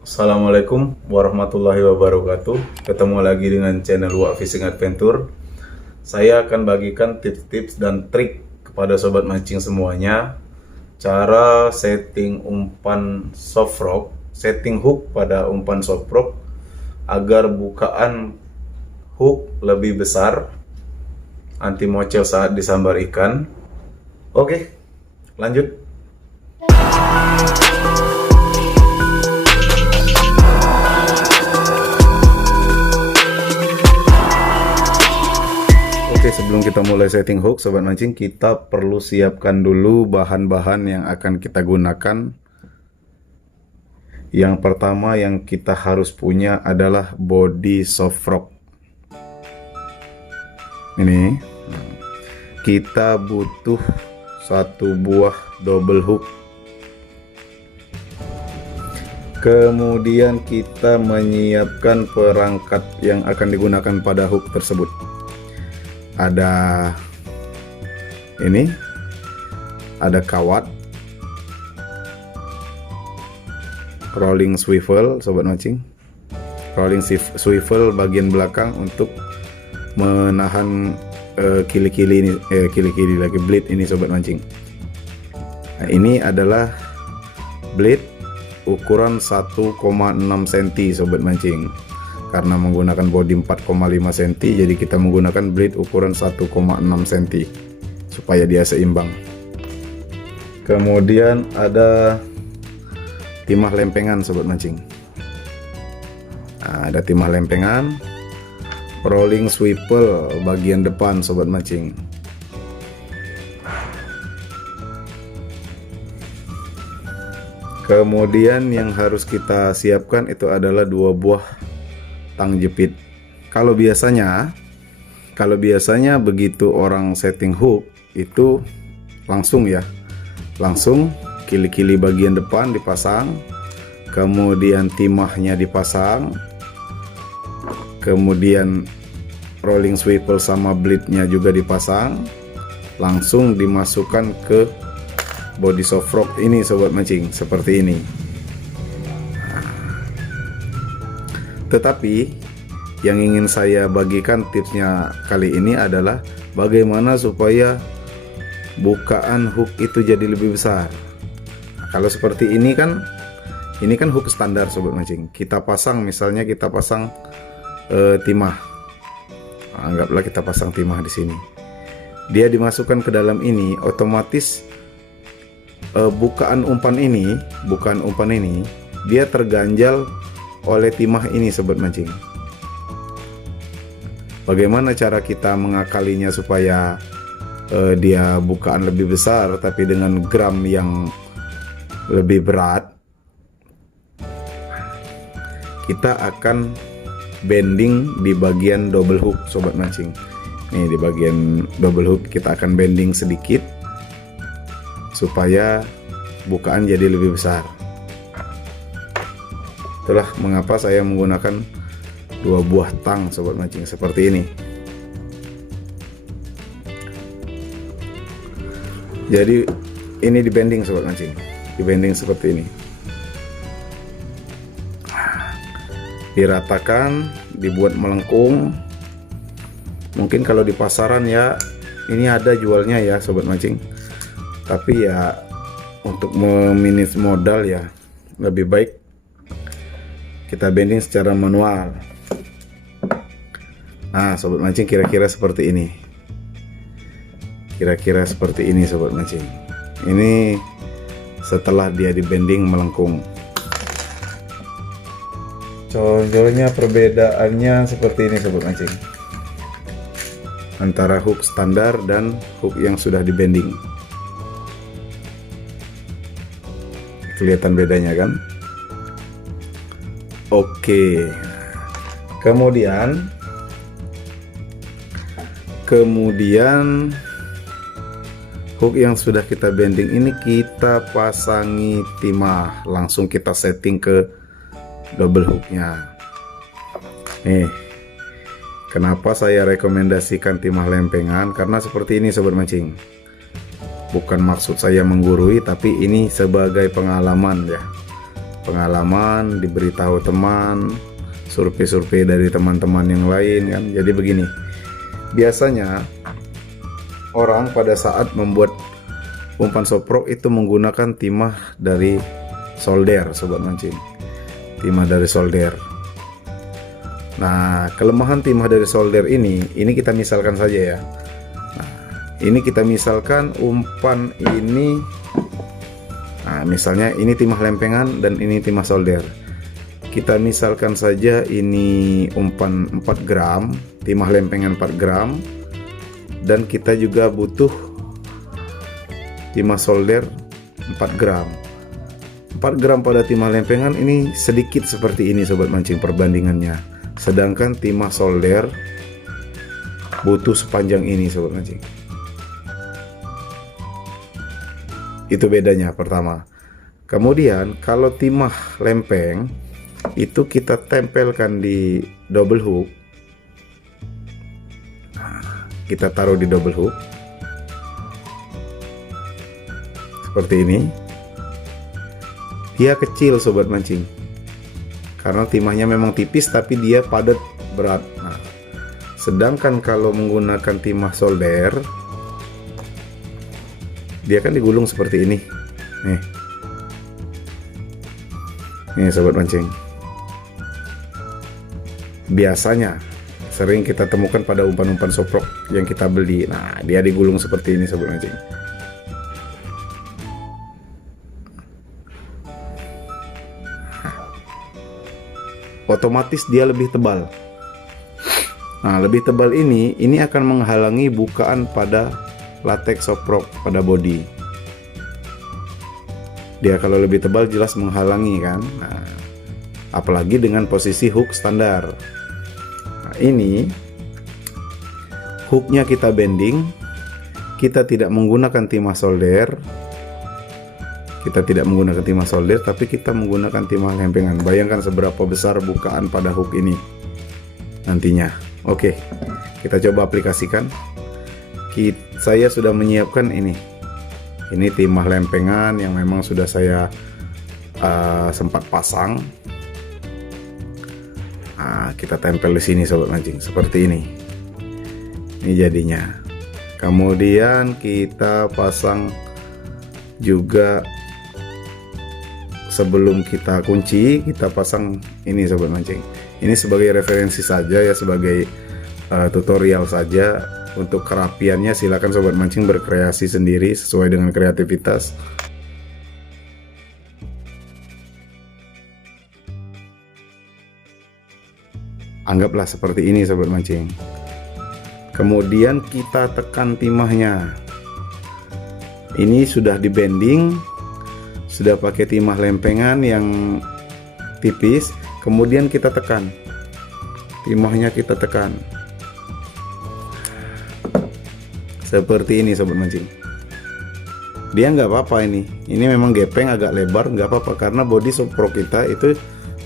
Assalamualaikum warahmatullahi wabarakatuh. Ketemu lagi dengan channel Wak Fishing Adventure. Saya akan bagikan tips-tips dan trik kepada sobat mancing semuanya. Cara setting umpan soft rock, setting hook pada umpan soft rock agar bukaan hook lebih besar, anti mocel saat disambar ikan. Oke, lanjut. Oke, sebelum kita mulai setting hook, sobat mancing, kita perlu siapkan dulu bahan-bahan yang akan kita gunakan. Yang pertama yang kita harus punya adalah body soft rock. Ini kita butuh satu buah double hook. Kemudian kita menyiapkan perangkat yang akan digunakan pada hook tersebut. Ada ini, ada kawat, rolling swivel, sobat mancing, rolling swivel bagian belakang untuk menahan kili-kili ini, kili-kili lagi blade ini, sobat mancing. Nah, ini adalah blade ukuran 1,6 cm, sobat mancing. Karena menggunakan body 4,5 cm, jadi kita menggunakan blade ukuran 1,6 cm supaya dia seimbang. Kemudian ada timah lempengan, sobat mancing. Nah, ada timah lempengan, rolling swivel bagian depan, sobat mancing. Kemudian yang harus kita siapkan itu adalah 2 buah tang jepit. Kalau biasanya begitu orang setting hook itu langsung kili-kili bagian depan dipasang, kemudian timahnya dipasang, kemudian rolling swivel sama blade-nya juga dipasang, langsung dimasukkan ke body soft rock ini, sobat mancing, seperti ini. Tetapi yang ingin saya bagikan tipsnya kali ini adalah bagaimana supaya bukaan hook itu jadi lebih besar. Kalau seperti ini kan hook standar, sobat mancing. Kita pasang, misalnya kita pasang timah. Anggaplah kita pasang timah di sini. Dia dimasukkan ke dalam ini, otomatis bukaan umpan ini dia terganjal oleh timah ini, sobat mancing. Bagaimana cara kita mengakalinya supaya dia bukaan lebih besar tapi dengan gram yang lebih berat? Kita akan bending di bagian double hook, sobat mancing. Nih, di bagian double hook kita akan bending sedikit supaya bukaan jadi lebih besar. Itulah mengapa saya menggunakan 2 buah tang, sobat mancing, seperti ini. Jadi ini di bending, sobat mancing, di bending seperti ini, diratakan, dibuat melengkung. Mungkin kalau di pasaran ya ini ada jualnya ya, sobat mancing, tapi ya untuk meminis modal ya lebih baik kita bending secara manual. Nah, sobat mancing, kira-kira seperti ini. Kira-kira seperti ini, sobat mancing. Ini setelah dia di bending melengkung. Contohnya perbedaannya seperti ini, sobat mancing, antara hook standar dan hook yang sudah di bending. Kelihatan bedanya kan? Oke. Kemudian hook yang sudah kita bending ini kita pasangi timah, langsung kita setting ke double hooknya. Nih, kenapa saya rekomendasikan timah lempengan? Karena seperti ini, sobat mancing. Bukan maksud saya menggurui, tapi ini sebagai pengalaman ya. pengalaman, diberitahu teman, survei-survei dari teman-teman yang lain kan. Jadi begini, biasanya orang pada saat membuat umpan soprok itu menggunakan timah dari solder, sobat mancing. Timah dari solder. Nah, kelemahan timah dari solder ini kita misalkan saja ya. Nah, ini kita misalkan umpan ini, nah misalnya ini timah lempengan dan ini timah solder. Kita misalkan saja ini umpan 4 gram, timah lempengan 4 gram, dan kita juga butuh timah solder 4 gram. 4 gram pada timah lempengan ini sedikit seperti ini sobat mancing perbandingannya. Sedangkan timah solder butuh sepanjang ini sobat mancing. Itu bedanya pertama. Kemudian kalau timah lempeng itu kita tempelkan di double hook. Kita taruh di double hook seperti ini. Dia kecil sobat mancing karena timahnya memang tipis tapi dia padat berat. Nah, sedangkan kalau menggunakan timah solder dia kan digulung seperti ini nih sobat mancing. Biasanya sering kita temukan pada umpan-umpan soprok yang kita beli. Nah, dia digulung seperti ini sobat mancing. Otomatis dia lebih tebal. Nah, lebih tebal ini akan menghalangi bukaan pada latex soprok pada body. Dia kalau lebih tebal jelas menghalangi kan. Nah, apalagi dengan posisi hook standar. Nah, ini hooknya kita bending, kita tidak menggunakan timah solder. Kita tidak menggunakan timah solder, tapi kita menggunakan timah lempengan. Bayangkan seberapa besar bukaan pada hook ini nantinya. Oke, kita coba aplikasikan. Saya sudah menyiapkan ini timah lempengan yang memang sudah saya sempat pasang. Nah, kita tempel di sini sobat mancing seperti ini. Ini jadinya. Kemudian kita pasang juga. Sebelum kita kunci, kita pasang ini sobat mancing. Ini sebagai referensi saja ya, sebagai tutorial saja. Untuk kerapiannya silakan sobat mancing berkreasi sendiri sesuai dengan kreativitas. Anggaplah seperti ini sobat mancing. Kemudian kita tekan timahnya. Ini sudah di bending, sudah pakai timah lempengan yang tipis. Kemudian kita tekan timahnya, kita tekan seperti ini sobat mancing. Dia nggak apa-apa, ini memang gepeng agak lebar, nggak apa-apa karena body soprok kita itu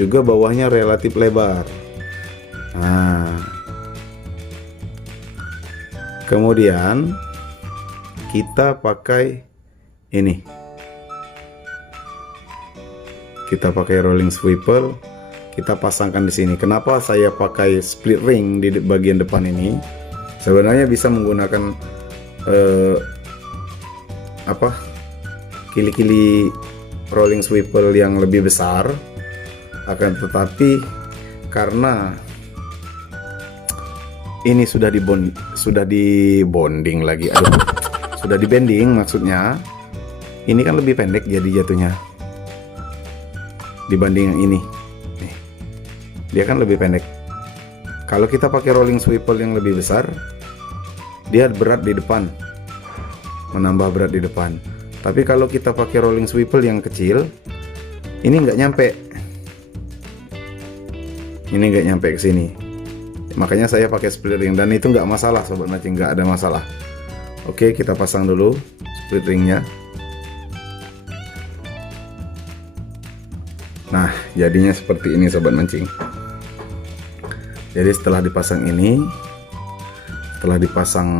juga bawahnya relatif lebar. Nah, kemudian kita pakai ini, kita pakai rolling swivel, kita pasangkan di sini. Kenapa saya pakai split ring di bagian depan ini? Sebenarnya bisa menggunakan kili-kili rolling swivel yang lebih besar, akan tetapi karena ini sudah dibonding lagi, sudah dibending maksudnya, ini kan lebih pendek jadi jatuhnya dibanding yang ini. Nih, dia kan lebih pendek. Kalau kita pakai rolling swivel yang lebih besar, dia berat di depan, menambah berat di depan. Tapi kalau kita pakai rolling swivel yang kecil, ini nggak nyampe, ke sini. Makanya saya pakai split ring, dan itu nggak masalah sobat mancing, nggak ada masalah. Oke, kita pasang dulu split ringnya. Nah, jadinya seperti ini sobat mancing. Jadi setelah dipasang ini, setelah dipasang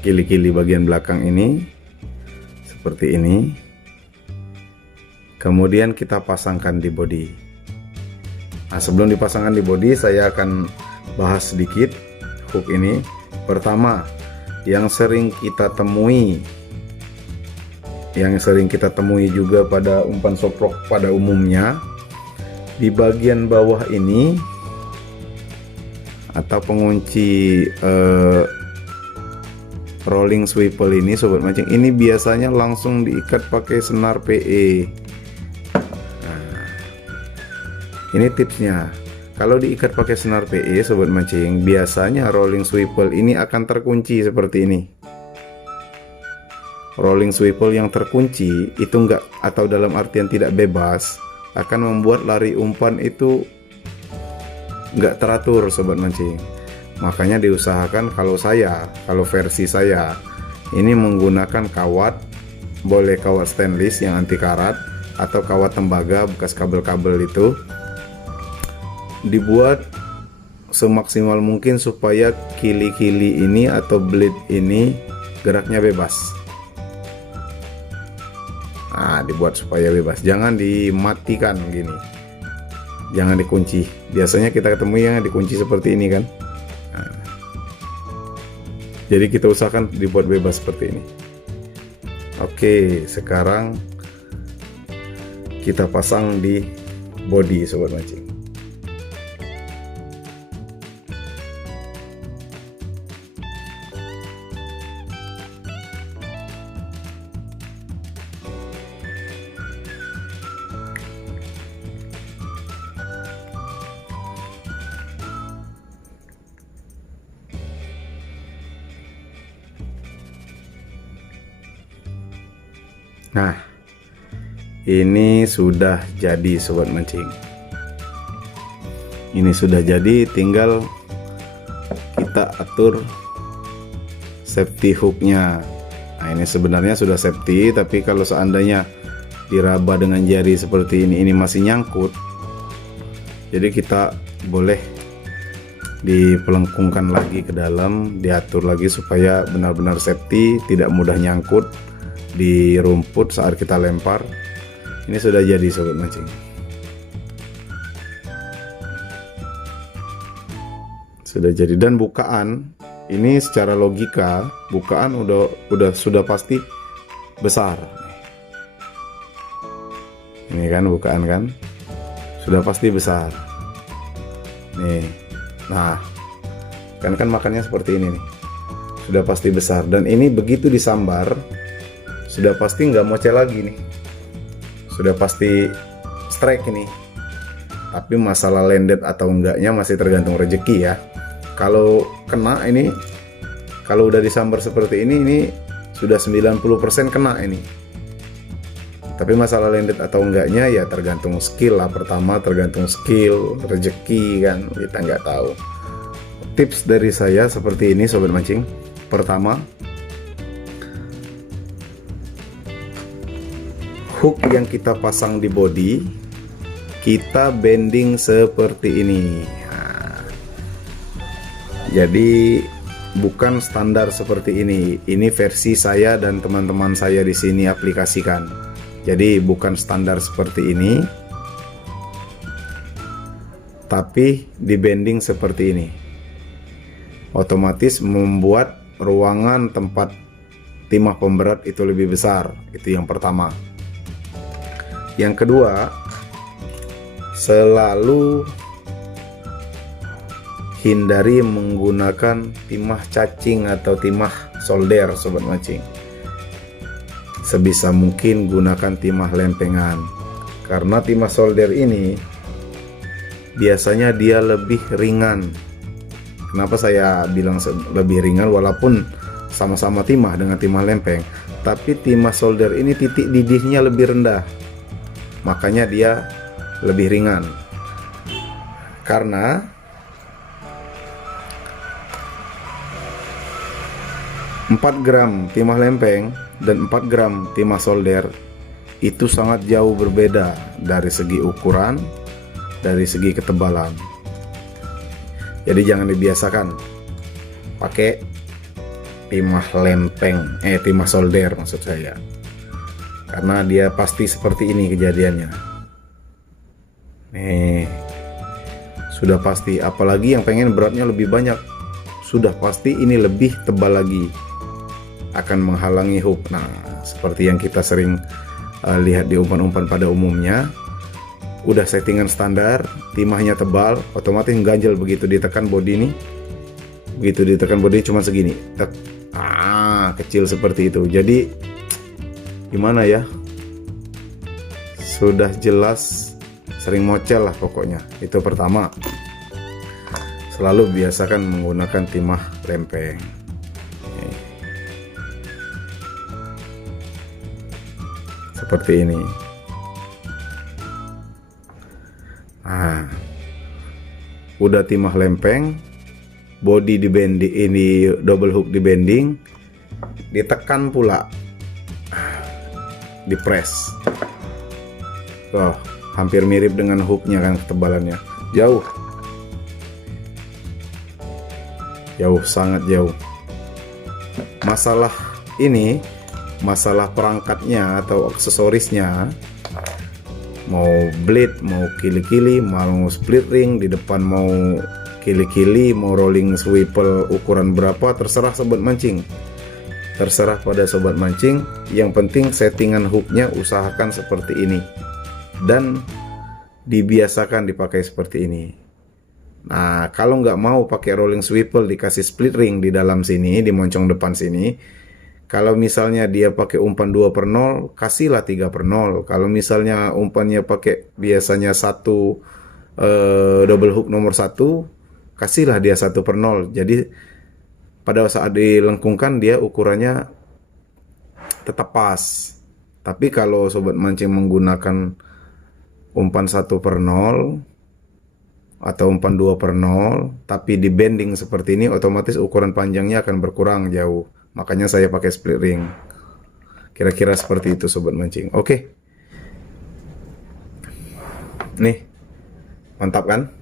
kili-kili bagian belakang ini seperti ini, kemudian kita pasangkan di bodi. Nah, sebelum dipasangkan di bodi, saya akan bahas sedikit hook ini. Pertama, yang sering kita temui juga pada umpan soprok pada umumnya, di bagian bawah ini atau pengunci rolling swivel ini, sobat mancing, ini biasanya langsung diikat pakai senar PE. Nah, ini tipsnya. Kalau diikat pakai senar PE, sobat mancing, biasanya rolling swivel ini akan terkunci seperti ini. Rolling swivel yang terkunci itu enggak, atau dalam artian tidak bebas, akan membuat lari umpan itu enggak teratur, sobat mancing. Makanya diusahakan, kalau versi saya ini menggunakan kawat, boleh kawat stainless yang anti karat atau kawat tembaga bekas kabel-kabel itu, dibuat semaksimal mungkin supaya kili-kili ini atau blade ini geraknya bebas. Nah, dibuat supaya bebas, jangan dimatikan gini, jangan dikunci. Biasanya kita ketemu yang dikunci seperti ini kan. Nah, jadi kita usahakan dibuat bebas seperti ini. Oke, sekarang kita pasang di bodi, sobat mancing. Nah, ini sudah jadi, sobat mancing. Ini sudah jadi, tinggal kita atur safety hooknya. Nah, ini sebenarnya sudah safety, tapi kalau seandainya diraba dengan jari seperti ini masih nyangkut, jadi kita boleh dipelengkungkan lagi ke dalam, diatur lagi supaya benar-benar safety, tidak mudah nyangkut di rumput saat kita lempar. Ini sudah jadi, sobat mancing. Sudah jadi. Dan bukaan ini secara logika, bukaan sudah pasti besar. Ini kan bukaan kan sudah pasti besar nih. Nah, kan makannya seperti ini nih, sudah pasti besar. Dan ini begitu disambar, sudah pasti nggak mocel lagi nih, sudah pasti strike ini. Tapi masalah landed atau enggaknya masih tergantung rezeki ya. Kalau kena ini, kalau udah disambar seperti ini sudah 90% kena ini. Tapi masalah landed atau enggaknya ya tergantung skill lah. Pertama tergantung skill, rezeki kan, kita nggak tahu. Tips dari saya seperti ini, sobat mancing. Pertama, hook yang kita pasang di body kita bending seperti ini. Nah, jadi bukan standar seperti ini. Ini versi saya dan teman-teman saya di sini aplikasikan. Jadi bukan standar seperti ini, tapi di bending seperti ini. Otomatis membuat ruangan tempat timah pemberat itu lebih besar. Itu yang pertama. Yang kedua, selalu hindari menggunakan timah cacing atau timah solder, sobat mancing. Sebisa mungkin gunakan timah lempengan, karena timah solder ini biasanya dia lebih ringan. Kenapa saya bilang lebih ringan? Walaupun sama-sama timah dengan timah lempeng, tapi timah solder ini titik didihnya lebih rendah, makanya dia lebih ringan. Karena 4 gram timah lempeng dan 4 gram timah solder itu sangat jauh berbeda dari segi ukuran, dari segi ketebalan. Jadi jangan dibiasakan pakai timah lempeng, timah solder maksud saya. karena dia pasti seperti ini kejadiannya. Nih, sudah pasti. Apalagi yang pengen beratnya lebih banyak, sudah pasti ini lebih tebal lagi, akan menghalangi hook. Nah, seperti yang kita sering lihat di umpan-umpan pada umumnya, udah settingan standar, timahnya tebal, otomatis ganjel begitu ditekan body ini. Begitu ditekan body cuma segini, kecil seperti itu. Jadi gimana ya, sudah jelas sering mocel lah pokoknya. Itu pertama, selalu biasakan menggunakan timah lempeng. Seperti ini. Nah, udah timah lempeng, body di bending, ini double hook di bending, ditekan pula, di press. Oh, hampir mirip dengan hooknya kan ketebalannya. Jauh, sangat jauh. Masalah ini, masalah perangkatnya atau aksesorisnya, mau blade, mau kili-kili, mau split ring, di depan mau kili-kili, mau rolling swivel ukuran berapa, terserah sobat mancing, terserah pada sobat mancing. Yang penting settingan hooknya usahakan seperti ini dan dibiasakan dipakai seperti ini. Nah, kalau nggak mau pakai rolling swivel, dikasih split ring di dalam sini, di moncong depan sini. Kalau misalnya dia pakai umpan 2/0, kasihlah 3/0. Kalau misalnya umpannya pakai biasanya satu double hook nomor 1, kasihlah dia 1/0. Jadi pada saat dilengkungkan dia ukurannya tetap pas. Tapi kalau sobat mancing menggunakan umpan 1/0 atau umpan 2/0 tapi di bending seperti ini, otomatis ukuran panjangnya akan berkurang jauh. Makanya saya pakai split ring. Kira-kira seperti itu sobat mancing. Oke. Nih, mantap kan?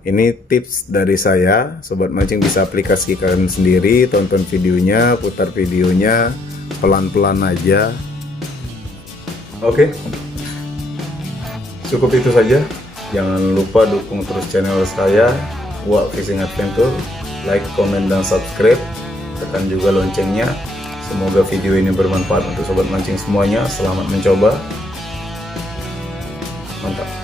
Ini tips dari saya. Sobat mancing bisa aplikasikan sendiri, tonton videonya, putar videonya, pelan-pelan aja. Oke. Cukup itu saja. Jangan lupa dukung terus channel saya, Wak Fishing Adventure. Like, komen, dan subscribe. Tekan juga loncengnya. Semoga video ini bermanfaat untuk sobat mancing semuanya. Selamat mencoba. Mantap.